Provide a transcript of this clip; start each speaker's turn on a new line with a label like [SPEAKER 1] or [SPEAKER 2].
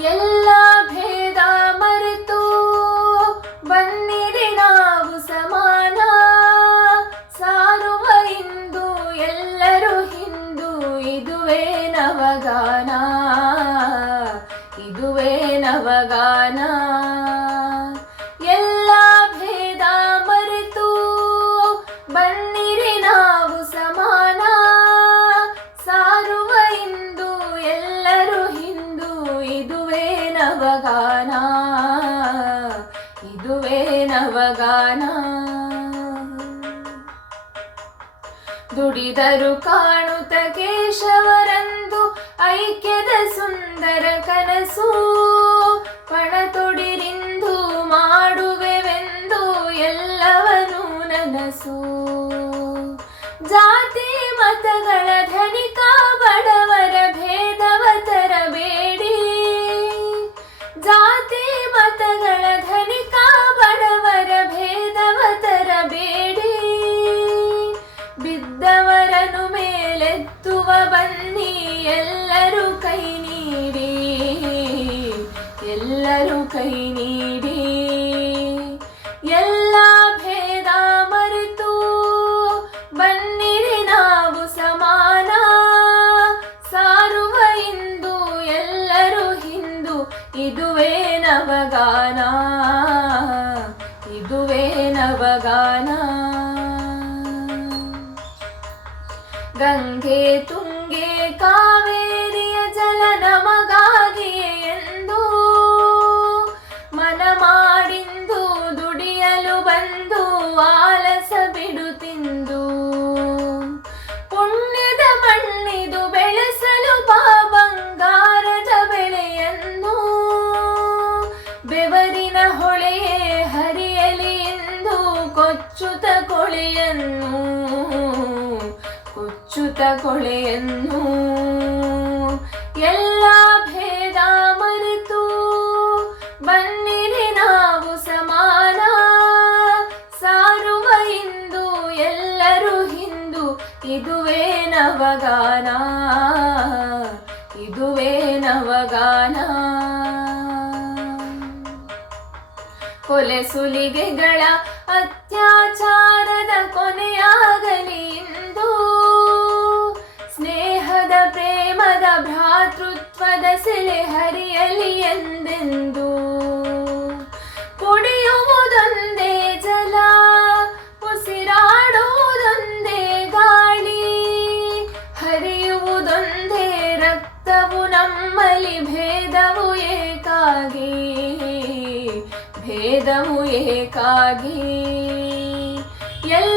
[SPEAKER 1] ಎಲ್ಲ ಭೇದ ಮರೆತು ಬನ್ನಿರಿ ನಾವು ಸಮಾನ. ಸಾರುವ ಇಂದು ಎಲ್ಲರೂ ಹಿಂದೂ ಇದುವೇ ನವಗಾನ. ಇದುವೇ ನವಗಾನ. ನವಗಾನ ದುಡಿದರು ಕಾಣುತ್ತ ಕೇಶವರಂದು ಐಕ್ಯದ ಸುಂದರ ಕನಸು. ಪಣ ತೊಡಿರಿಂದು ಮಾಡುವೆವೆಂದು ಎಲ್ಲವನು ನನಸು. ಜಾತಿ ಮತಗಳ ಧನಿಕ ಬನ್ನಿ, ಎಲ್ಲರೂ ಕೈ ನೀಡಿ, ಎಲ್ಲರೂ ಕೈ ನೀಡಿ. ಎಲ್ಲ ಭೇದ ಮರೆತು, ಬನ್ನಿರಿ ನಾವು ಸಮಾನ. ಸಾರುವ ಇಂದು, ಎಲ್ಲರೂ ಹಿಂದೂ, ಇದುವೇ ನವಗಾನ. ಇದುವೇ ನವಗಾನ. ಗಂಗೆ ತುಂಗೆ ಕಾವೇರಿಯ ಜಲ ನಮಗಾಗಿಯೇ ಎಂದು ಮನ ಮಾಡಿಂದು ದುಡಿಯಲು ಬಂದು ಆಲಸ ಬಿಡುತ್ತಿಂದು ಪುಣ್ಯದ ಮಣ್ಣಿದು ಬೆಳೆಸಲು ಬಾ ಬಂಗಾರದ ಬೆಳೆಯನ್ನು ಬೆವರಿನ ಹೊಳೆಯೇ ಹರಿಯಲಿ ಎಂದು ಕೊಚ್ಚುತ ಕೊಳೆಯನ್ನು. ಕೊಚ್ಚುತ ಕೊಳೆಯನ್ನು ಎಲ್ಲ ಭೇದ ಮರೆತು ಬನ್ನಿರಿ ನಾವು ಸಮಾನ. ಸಾರುವ ಇಂದು ಎಲ್ಲರೂ ಹಿಂದು, ಇದುವೇ ನವಗಾನ. ಇದುವೇ ನವಗಾನ. ಕೊಲೆ ಸುಲಿಗೆಗಳ ಅತ್ಯಾಚಾರದ ಕೊನೆಯಾಗಲಿ ಇಂದು. ಭ್ರಾತೃತ್ವದ ಸೆಲೆ ಹರಿಯಲಿ ಎಂದೆಂದು? ಕುಡಿಯುವುದೊಂದೇ ಜಲ, ಉಸಿರಾಡುವುದೊಂದೇ ಗಾಳಿ, ಹರಿಯುವುದೊಂದೇ ರಕ್ತವು ನಮ್ಮಲ್ಲಿ ಭೇದವು ಏಕಾಗಿ ಭೇದವು ಏಕಾಗಿ. ಎಲ್ಲ